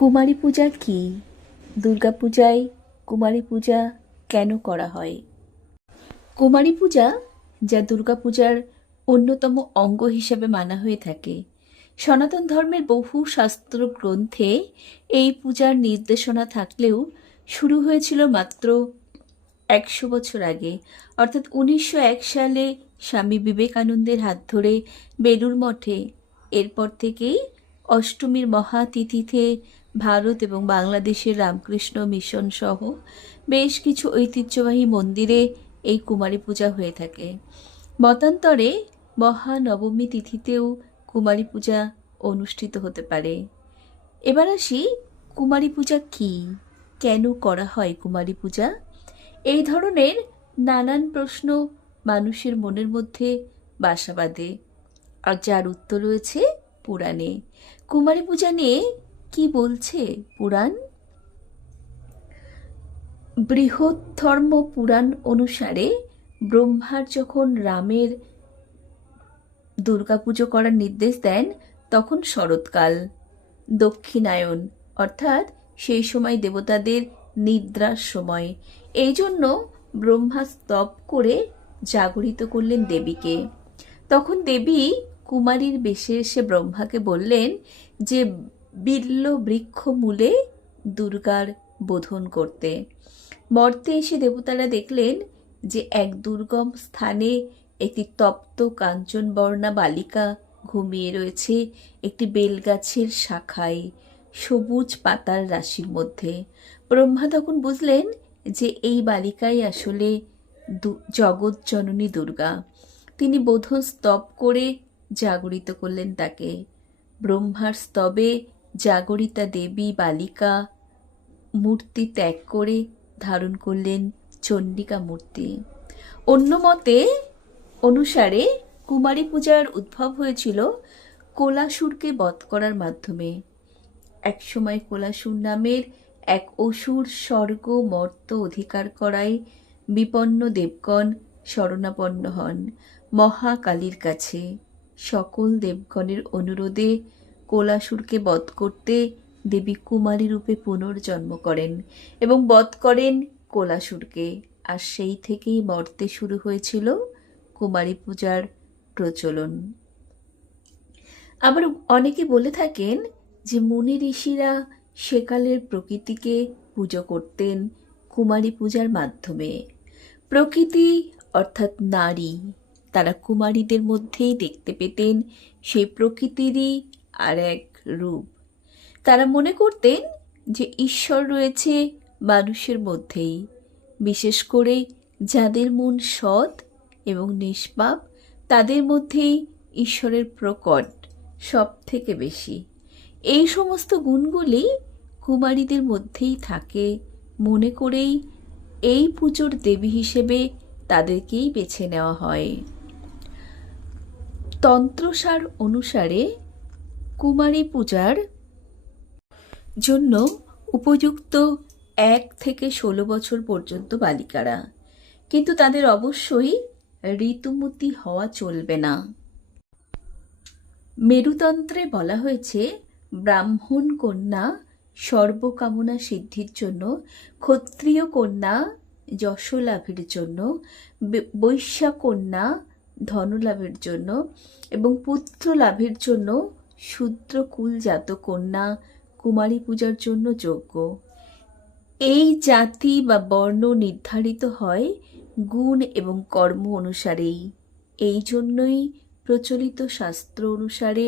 কুমারী পূজা কি? দুর্গা পূজায় কুমারী পূজা কেন করা হয়? কুমারী পূজা, যা দুর্গা পূজার অন্যতম অঙ্গ হিসেবে মানা হয়ে থাকে, সনাতন ধর্মের বহু শাস্ত্র গ্রন্থে এই পূজার নির্দেশনা থাকলেও শুরু হয়েছিল মাত্র একশো বছর আগে। অর্থাৎ উনিশশো এক সালে স্বামী বিবেকানন্দের হাত ধরে বেলুর মঠে, এরপর থেকেই অষ্টমীর মহাতিথিতে ভারত এবং বাংলাদেশের রামকৃষ্ণ মিশন সহ বেশ কিছু ঐতিহ্যবাহী মন্দিরে এই কুমারী পূজা হয়ে থাকে। মতান্তরে মহানবমী তিথিতেও কুমারী পূজা অনুষ্ঠিত হতে পারে। এবার আসি কুমারী পূজা কি? কেন করা হয় কুমারী পূজা? এই ধরনের নানান প্রশ্ন মানুষের মনের মধ্যে বাসা বাঁধে। আর যার উত্তর রয়েছে পুরাণে। কুমারী পূজা নিয়ে কি বলছে পুরাণ? বৃহৎ ধর্ম পুরাণ অনুসারে ব্রহ্মার যখন রামের দুর্গাপুজো করার নির্দেশ দেন, তখন শরৎকাল, দক্ষিণায়ন, অর্থাৎ সেই সময় দেবতাদের নিদ্রার সময়। এই জন্য ব্রহ্মা স্তব করে জাগরিত করলেন দেবীকে। তখন দেবী কুমারীর বেশে এসে ব্রহ্মাকে বললেন যে বিল্ল বৃক্ষ মূলে দুর্গার বোধন করতে। মর্তে এসে দেবতারা দেখলেন যে এক দুর্গম স্থানে একটি তপ্ত কাঞ্চনবর্ণা বালিকা ঘুমিয়ে রয়েছে একটি বেলগাছের শাখায় সবুজ পাতার রাশির মধ্যে। ব্রহ্মা তখন বুঝলেন যে এই বালিকাই আসলে জগৎ জননী দুর্গা। তিনি বোধন স্তব করে জাগরিত করলেন তাকে। ব্রহ্মার স্তবে জাগরিতা দেবী বালিকা মূর্তি ত্যাগ করে ধারণ করলেন চণ্ডিকা মূর্তি। অন্য মতে অনুসারে কুমারী পূজার উদ্ভব হয়েছিল কোলাসুরকে বধ করার মাধ্যমে। একসময় কোলাসুর নামের এক অসুর স্বর্গ মর্ত অধিকার করায় বিপন্ন দেবগণ শরণাপন্ন হন মহাকালীর কাছে। সকল দেবগণের অনুরোধে কোলাসুরকে বধ করতে দেবী কুমারী রূপে পুনর্জন্ম করেন এবং বধ করেন কোলাসুরকে। আর সেই থেকেই মর্তে শুরু হয়েছিল কুমারী পূজার প্রচলন। আবার অনেকে বলে থাকেন যে মুনি ঋষিরা সেকালের প্রকৃতিকে পুজো করতেন কুমারী পূজার মাধ্যমে। প্রকৃতি অর্থাৎ নারী, তারা কুমারীদের মধ্যেই দেখতে পেতেন, সেই প্রকৃতিরই আর এক রূপ। তারা মনে করতেন যে ঈশ্বর রয়েছে মানুষের মধ্যেই, বিশেষ করে যাদের মন সৎ এবং নিষ্পাপ, তাদের মধ্যেই ঈশ্বরের প্রকট সব থেকে বেশি। এই সমস্ত গুণগুলি কুমারীদের মধ্যেই থাকে। মনে করেই এই পুজোর দেবী হিসেবে তাদেরকেই বেছে নেওয়া হয়। তন্ত্রসার অনুসারে কুমারী পূজার জন্য উপযুক্ত এক থেকে ষোলো বছর পর্যন্ত বালিকারা। কিন্তু তাদের অবশ্যই ঋতুমতি হওয়া চলবে না। মেরুতন্ত্রে বলা হয়েছে, ব্রাহ্মণ কন্যা সর্বকামনা সিদ্ধির জন্য, ক্ষত্রিয় কন্যা যশ লাভের জন্য বৈশ্যা কন্যা ধনলাভের জন্য এবং পুত্র লাভের জন্য শূদ্রকুলজাত কন্যা কুমারী পূজার জন্য যোগ্য। এই জাতি বা বর্ণ নির্ধারিত হয় গুণ এবং কর্ম অনুসারেই। এই জন্যই প্রচলিত শাস্ত্র অনুসারে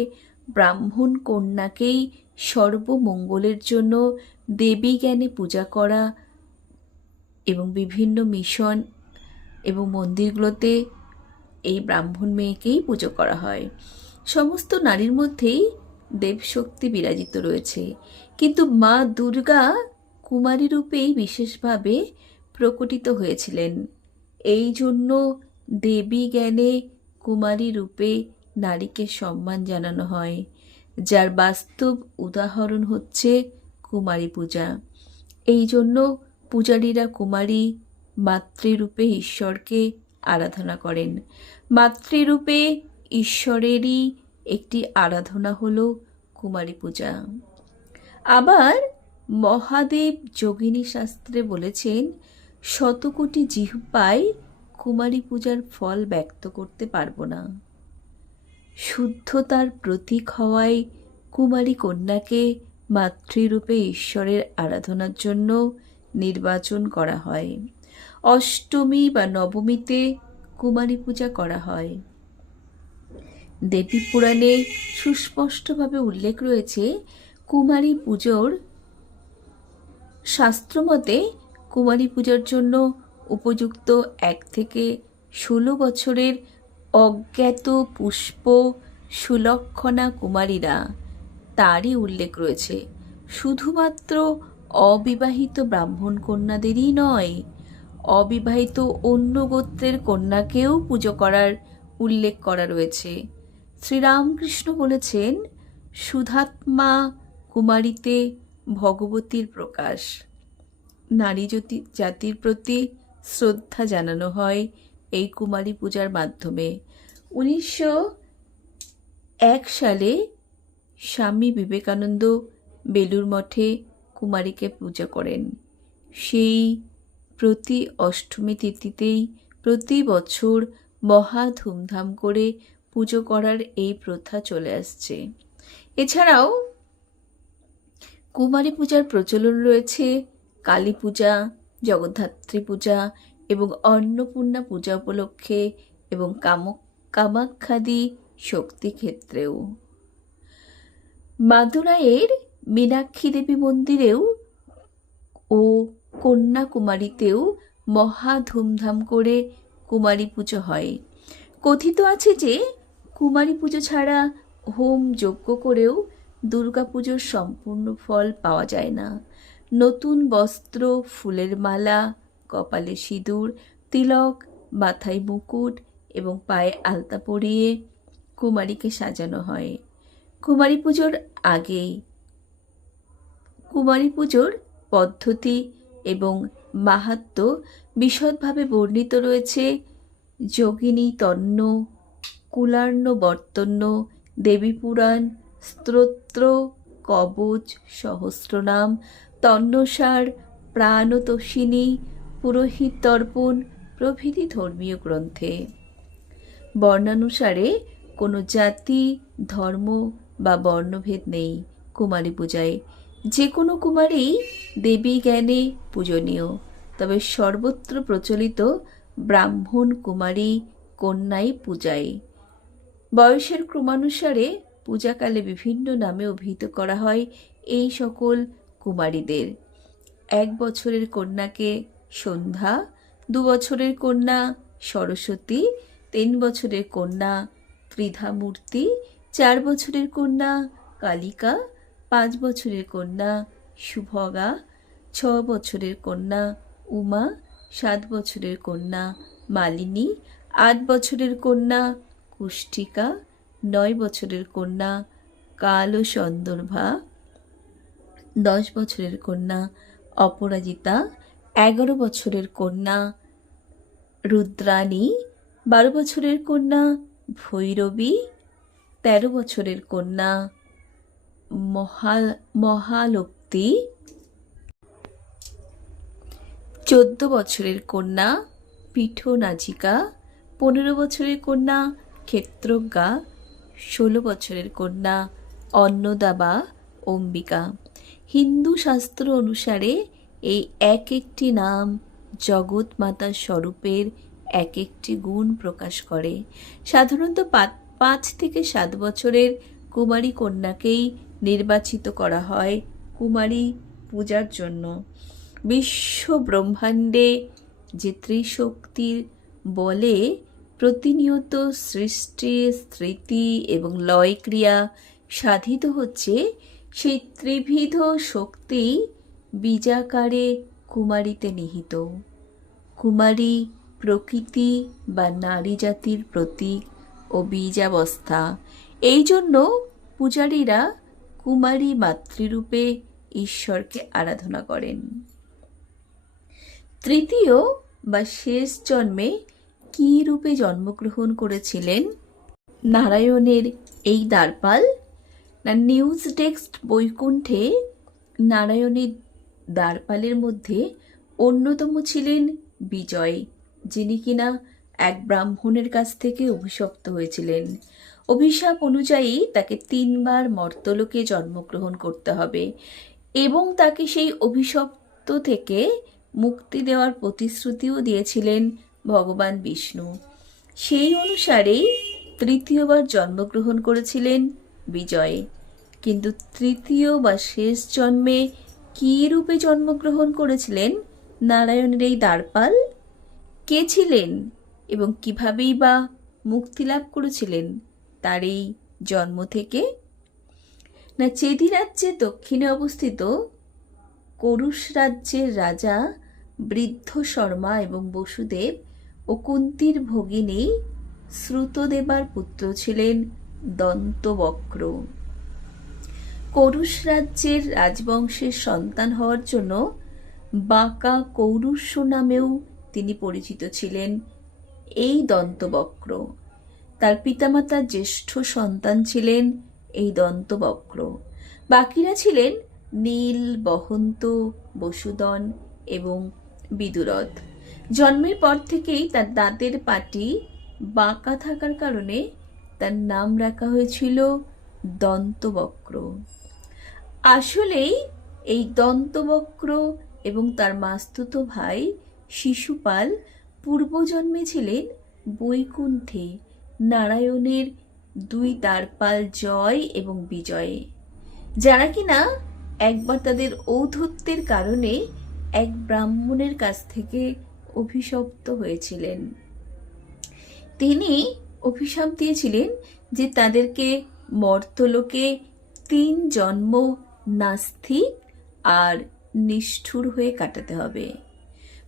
ব্রাহ্মণ কন্যাকেই সর্বমঙ্গলের জন্য দেবী জ্ঞানে পূজা করা এবং বিভিন্ন মিশন এবং মন্দিরগুলোতে এই ব্রাহ্মণ মেয়েকেই পুজো করা হয়। সমস্ত নারীর মধ্যেই দেবশক্তি বিরাজিত রয়েছে। কিন্তু মা দুর্গা কুমারী রূপেই বিশেষভাবে প্রকটিত হয়েছিলেন। এই জন্য দেবী জ্ঞানে কুমারী রূপে নারীকে সম্মান জানানো হয়, যার বাস্তব উদাহরণ হচ্ছে কুমারী পূজা। এই জন্য পূজারীরা কুমারী মাতৃরূপে ঈশ্বরকে আরাধনা করেন। মাতৃরূপে ঈশ্বরেরই একটি আরাধনা হল কুমারী পূজা। আবার মহাদেব যোগিনী শাস্ত্রে বলেছেন, শতকোটি জিহ্বায় কুমারী পূজার ফল ব্যক্ত করতে পারব না। শুদ্ধতার প্রতীক হওয়ায় কুমারী কন্যাকে মাতৃরূপে ঈশ্বরের আরাধনার জন্য নির্বাচন করা হয়। অষ্টমী বা নবমীতে কুমারী পূজা করা হয়। দেবী পুরাণে সুস্পষ্টভাবে উল্লেখ রয়েছে, কুমারী পুজোর শাস্ত্রমতে কুমারী পূজার জন্য উপযুক্ত এক থেকে ষোলো বছরের অজ্ঞাত পুষ্প সুলক্ষণা কুমারীরা। তারই উল্লেখ রয়েছে, শুধুমাত্র অবিবাহিত ব্রাহ্মণ কন্যাদেরই নয়, অবিবাহিত অন্য গোত্রের কন্যাকেও পুজো করার উল্লেখ করা রয়েছে। শ্রীরামকৃষ্ণ বলেছেন, সুধাত্মা কুমারীতে ভগবতীর প্রকাশ। নারী জ্যোতি, জাতির প্রতি শ্রদ্ধা জানানো হয় এই কুমারী পূজার মাধ্যমে। উনিশশো এক সালে স্বামী বিবেকানন্দ বেলুর মঠে কুমারীকে পূজা করেন। সেই প্রতি অষ্টমী তিথিতেই প্রতি বছর মহা ধুমধাম করে পুজো করার এই প্রথা চলে আসছে। এছাড়াও কুমারী পূজার প্রচলন রয়েছে, কালী পূজা, জগদ্ধাত্রী পূজা এবং অন্নপূর্ণা পূজা উপলক্ষে এবং কামক কামাখ্যাদি শক্তি ক্ষেত্রেও। মাদুরাইয়ের মীনাক্ষী দেবী মন্দিরেও ও কন্যাকুমারীতেও মহা ধুমধাম করে কুমারী পুজো হয়। কথিত আছে যে কুমারী পুজো ছাড়া হোম যজ্ঞ করেও দুর্গাপুজোর সম্পূর্ণ ফল পাওয়া যায় না। নতুন বস্ত্র, ফুলের মালা, কপালে সিঁদুর, তিলক, মাথায় মুকুট এবং পায়ে আলতা পরিয়ে কুমারীকে সাজানো হয়। কুমারী পুজোর আগে কুমারী পুজোর পদ্ধতি এবং মাহাত্ম বিশদভাবে বর্ণিত রয়েছে। যোগিনী তন্ন কুলার্ণ বর্তন্য দেবীপুরাণ স্তোত্র কবচ, সহস্রনাম, তন্নসার প্রাণতোষিনী পুরোহিত তর্পণ প্রভৃতি ধর্মীয় গ্রন্থে। বর্ণানুসারে কোনো জাতি, ধর্ম বা বর্ণভেদ নেই কুমারী পূজায়। যে কোনো কুমারী দেবী জ্ঞানে পূজনীয়। তবে সর্বত্র প্রচলিত ব্রাহ্মণ কুমারী কন্যাই পূজায়। বয়সের ক্রমানুসারে পূজাকালে বিভিন্ন নামে অভিহিত করা হয় এই সকল কুমারীদের। এক বছরের কন্যাকে সন্ধ্যা, দু বছরের কন্যা সরস্বতী, তিন বছরের কন্যা ত্রিধামূর্তি, চার বছরের কন্যা কালিকা, পাঁচ বছরের কন্যা সুভগা, ছ বছরের কন্যা উমা, সাত বছরের কন্যা মালিনী, আট বছরের কন্যা কুষ্টিকা নয় বছরের কন্যা কালো সন্দর্ভা, দশ বছরের কন্যা অপরাজিতা, এগারো বছরের কন্যা রুদ্রাণী, বারো বছরের কন্যা ভৈরবী, তেরো বছরের কন্যা মহা মহালক্তি চোদ্দ বছরের কন্যা পীঠনাজিকা, পনেরো বছরের কন্যা ক্ষেত্রজ্ঞা, ষোলো বছরের কন্যা অন্নদাবা অম্বিকা। হিন্দু শাস্ত্র অনুসারে এই এক একটি নাম জগৎ মাতার স্বরূপের এক একটি গুণ প্রকাশ করে। সাধারণত পাঁচ থেকে সাত বছরের কুমারী কন্যাকেই নির্বাচিত করা হয় কুমারী পূজার জন্য। বিশ্ব ব্রহ্মাণ্ডে যে ত্রিশক্তির বলে প্রতিনিয়ত সৃষ্টি, স্মৃতি এবং লয় ক্রিয়া সাধিত হচ্ছে সেই ত্রিবিধ শক্তি বীজাকারে কুমারীতে নিহিত। কুমারী প্রকৃতি বা নারী জাতির প্রতীক ও বীজাবস্থা। এই জন্য পূজারীরা কুমারী মাতৃরূপে ঈশ্বরকে আরাধনা করেন। তৃতীয় বা শেষ জন্মে কী রূপে জন্মগ্রহণ করেছিলেন? নারায়ণের এই দ্বারপাল, না নিউজ ডেস্ক বৈকুণ্ঠে? নারায়ণের দ্বারপালের মধ্যে অন্যতম ছিলেন বিজয়, যিনি কিনা এক ব্রাহ্মণের কাছ থেকে অভিশপ্ত হয়েছিলেন। অভিশাপ অনুযায়ী তাকে তিনবার মর্তলোকে জন্মগ্রহণ করতে হবে এবং তাকে সেই অভিশপ্ত থেকে মুক্তি দেওয়ার প্রতিশ্রুতিও দিয়েছিলেন ভগবান বিষ্ণু। সেই অনুসারেই তৃতীয়বার জন্মগ্রহণ করেছিলেন বিজয়। কিন্তু তৃতীয় বা শেষ জন্মে কী রূপে জন্মগ্রহণ করেছিলেন নারায়ণের এই দ্বারপাল? কে ছিলেন এবং কিভাবেই বা মুক্তি লাভ করেছিলেন তার এই জন্ম থেকে? না চেদি রাজ্যের দক্ষিণে অবস্থিত করুষ রাজ্যের রাজা বৃদ্ধ শর্মা এবং বসুদেব ও কুন্তির ভগিনী শ্রুতদেবার পুত্র ছিলেন দন্তবক্র। করুষ রাজ্যের রাজবংশের সন্তান হওয়ার জন্য বাঁকা কৌরুষ্য নামেও তিনি পরিচিত ছিলেন এই দন্তবক্র। তার পিতামাতার জ্যেষ্ঠ সন্তান ছিলেন এই দন্তবক্র। বাকিরা ছিলেন নীল বহন্ত, বসুদন এবং বিদুরথ। জন্মের পর থেকেই তার দাঁতের পাটি বাঁকা থাকার কারণে তার নাম রাখা হয়েছিল দন্তবক্র। আসলেই এই দন্তবক্র এবং তার মাস্তুত ভাই শিশুপাল পূর্বজন্মে ছিলেন বৈকুণ্ঠে নারায়ণের দুই দ্বারপাল জয় এবং বিজয়ে। যারা কিনা একবার তাদের ঔদ্ধত্যের কারণে এক ব্রাহ্মণের কাছ থেকে অভিশপ্ত হয়েছিলেন। তিনি অভিশাপ দিয়েছিলেন যে তাদেরকে মর্তলোকে তিন জন্ম নাস্তিক আর নিষ্ঠুর হয়ে কাটাতে হবে।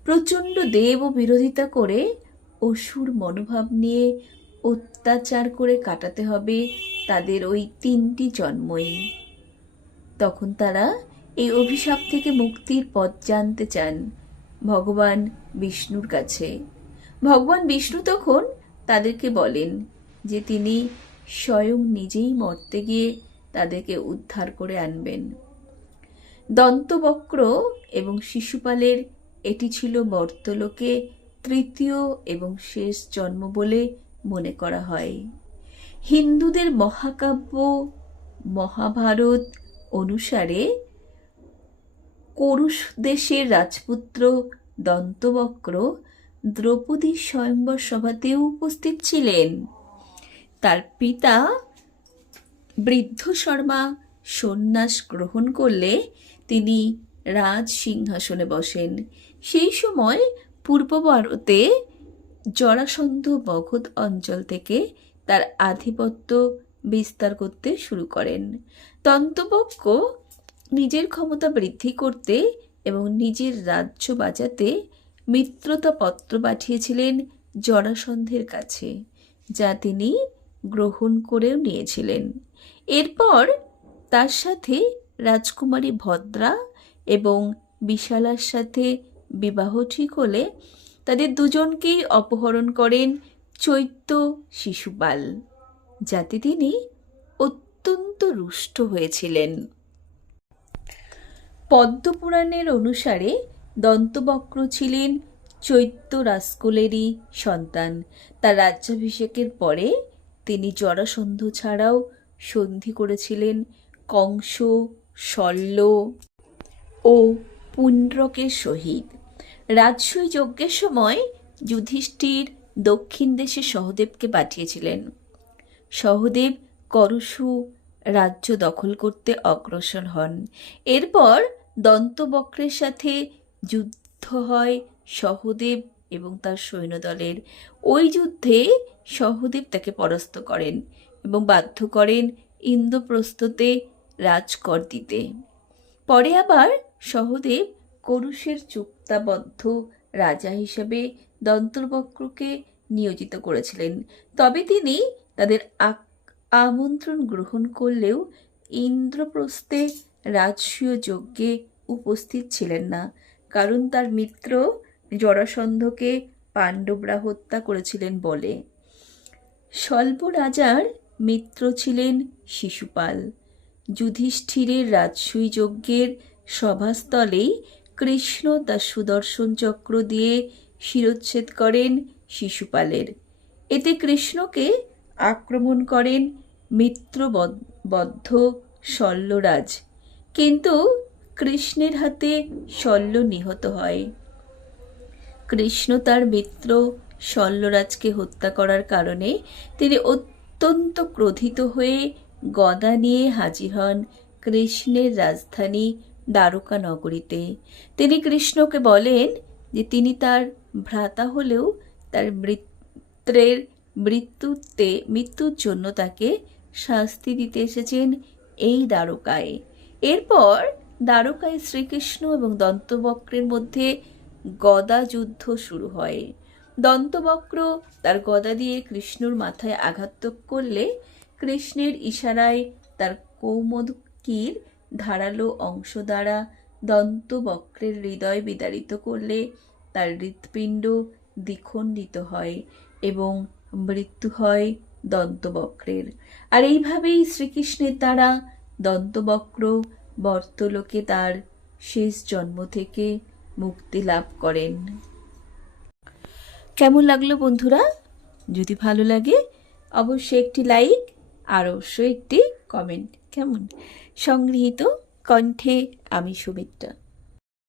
প্রচণ্ড দেব ও বিরোধিতা করে অসুর মনোভাব নিয়ে অত্যাচার করে কাটাতে হবে তাদের ওই তিনটি জন্মই। তখন তারা এই অভিশাপ থেকে মুক্তির পথ জানতে চান। ভগবান বিষ্ণুর কাছে। ভগবান বিষ্ণু তখন তাদেরকে বলেন যে তিনি স্বয়ং নিজেই মরতে গিয়ে তাদেরকে উদ্ধার করে আনবেন। দন্তবক্র এবং শিশুপালের এটি ছিল মর্তলোকে তৃতীয় এবং শেষ জন্ম বলে মনে করা হয়। হিন্দুদের মহাকাব্য মহাভারত অনুসারে করুষ দেশের রাজপুত্র দন্তবক্র দ্রৌপদী স্বয়ংবর সভাতেও উপস্থিত ছিলেন। তার পিতা বৃদ্ধ শর্মা সন্ন্যাস গ্রহণ করলে তিনি রাজ সিংহাসনে বসেন। সেই সময় পূর্ব ভারতে জরাসন্ধ মগধ অঞ্চল থেকে তার আধিপত্য বিস্তার করতে শুরু করেন। তন্তপক্ষ নিজের ক্ষমতা বৃদ্ধি করতে এবং নিজের রাজ্য বাঁচাতে মিত্রতা পত্র পাঠিয়েছিলেন জরাসন্ধের কাছে, যা তিনি গ্রহণ করেও নিয়েছিলেন। এরপর তার সাথে রাজকুমারী ভদ্রা এবং বিশালার সাথে বিবাহ ঠিক হলে তাদের দুজনকেই অপহরণ করেন চৈত্য শিশুপাল, যাতে তিনি অত্যন্ত রুষ্ট হয়েছিলেন। পদ্মপুরাণের অনুসারে দন্তবক্র ছিলেন চৈত্য রাজকুলেরই সন্তান। তার রাজ্যাভিষেকের পরে তিনি জরাসন্ধ ছাড়াও সন্ধি করেছিলেন কংস, শল্য ও পুণ্ড্রকের সহিত। রাজসূয় যজ্ঞের সময় যুধিষ্ঠির দক্ষিণ দেশে সহদেবকে পাঠিয়েছিলেন। সহদেব করসু রাজ্য দখল করতে অগ্রসর হন। এরপর দন্তবক্রের সাথে যুদ্ধ হয় সহদেব এবং তার সৈন্যদলের। ওই যুদ্ধে সহদেব তাকে পরাস্ত করেন এবং বাধ্য করেন ইন্দ্রপ্রস্থতে রাজকর দিতে। পরে আবার সহদেব করুষের চুক্তাবদ্ধ রাজা হিসেবে দন্তবক্রকে নিয়োজিত করেছিলেন। তবে তিনি তাদের আমন্ত্রণ গ্রহণ করলেও ইন্দ্রপ্রস্থে রাজসূয় যজ্ঞে উপস্থিত ছিলেন না। কারণ তার মিত্র জরাসন্ধকে পাণ্ডবরা হত্যা করেছিলেন বলে। স্বল্প রাজার মিত্র ছিলেন শিশুপাল। যুধিষ্ঠিরের রাজসূয় যজ্ঞের সভাস্থলেই কৃষ্ণ তার সুদর্শন চক্র দিয়ে শিরোচ্ছেদ করেন শিশুপালের। এতে কৃষ্ণকে আক্রমণ করেন মিত্রবদ্ধ শল্যরাজ। কিন্তু কৃষ্ণের হাতে শল্য নিহত হয়। কৃষ্ণ তার মিত্র শল্যরাজকে হত্যা করার কারণে তিনি অত্যন্ত ক্রোধিত হয়ে গদা নিয়ে হাজির হন কৃষ্ণের রাজধানী দ্বারকা নগরীতে। তিনি কৃষ্ণকে বলেন যে তিনি তার ভ্রাতা হলেও তার মৃত্রের মৃত্যুতে, মৃত্যুর জন্য তাকে শাস্তি দিতে এসেছেন এই দ্বারকায়। এরপর দ্বারকায় শ্রীকৃষ্ণ এবং দন্তবক্রের মধ্যে গদা যুদ্ধ শুরু হয়। দন্তবক্র তার গদা দিয়ে কৃষ্ণর মাথায় আঘাত করলে কৃষ্ণের ইশারায় তার কৌমদকির ধারালো অংশ দ্বারা দন্তবক্রের হৃদয় বিদারিত করলে তার হৃৎপিণ্ড দ্বিখণ্ডিত হয় এবং মৃত্যু হয় দন্তবক্রের। আর এইভাবেই শ্রীকৃষ্ণের দ্বারা দন্তবক্র বর্তলোকে তার শেষ জন্ম থেকে মুক্তি লাভ করেন। কেমন লাগল বন্ধুরা? যদি ভালো লাগে, অবশ্যই একটি লাইক, আর অবশ্যই একটি কমেন্ট। কেমন? সংগৃহীত কণ্ঠে আমি সুমিত্রা।